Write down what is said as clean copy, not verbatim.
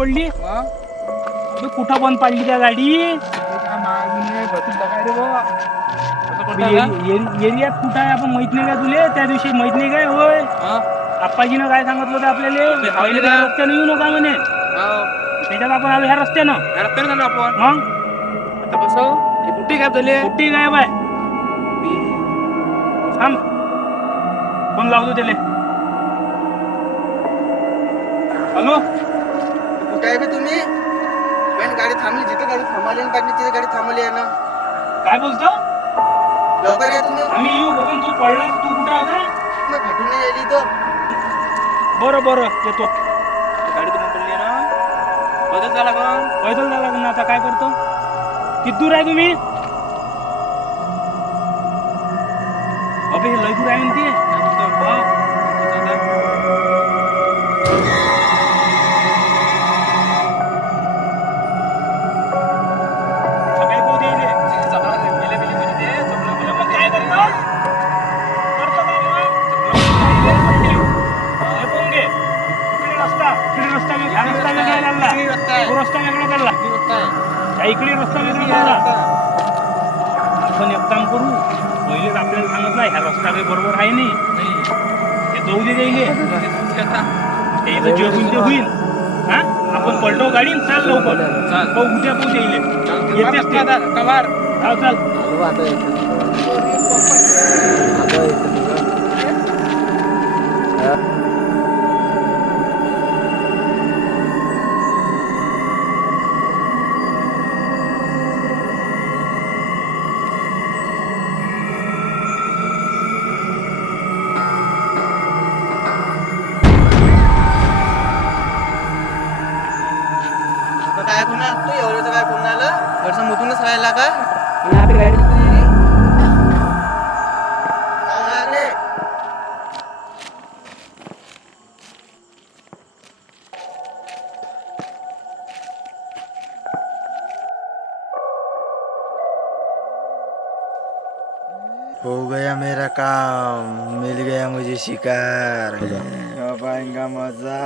पडली मग तू कुठं बंद पाडली त्या गाडी एरियात कुठं आहे आपण माहित नाही का तुले त्या दिवशी माहित नाही काय होय आप्पाजीनं काय सांगितलं होतं आपल्याला पहिले त्या रस्त्यानं येऊ नका म्हणे त्याच्यात आपण आलो ह्या रस्त्यानं आपण मग आता कसं हे बुट्टी काय झाली कुठे काय बाय थांब फोन लावतो त्याले हॅलो कुठे आहे बे तुम्ही मेन गाडी थांबली जिथे गाडी थांबली पाहिजे तिथे गाडी थांबली आहे ना काय बोलतो लवकर या तुम्ही आम्ही येऊ बघून तू पडला तू कुठं होता मग भेटून नाही आली तो बरं बरं येतो गाडी तुम्ही पडली ना बदल झाला का पैदल जावं लागेल ना आता काय करतो किती दूर आहे तुम्ही अबे हे लय दूर आहे म्हणते सकाळी पोहोच येईल काय करतो करतो काय मग? हे पाहून घे. इकडे रस्ता ह्या रस्ता वेगळा लागला तो रस्ता वेगळा काढला त्या इकडे रस्ता वेगळा काढला आपण एक काम करू पहिलेच आपल्याला सांगितलं ह्या रस्ता काही बरोबर आहे नाही हे जाऊ दे जाईल ते जे होईल ते होईल हा आपण पलटो गाडी आणि चाल लवकर तो उद्या पोहोच येईल येतेच ते कमार हा चाल काय पुन्हा तू एवढं काय पुन्हा आलं वर्ष मुतूनच राहिला का हो गया मेरा काम मिल गया मुझे शिकार अब आएगा मजा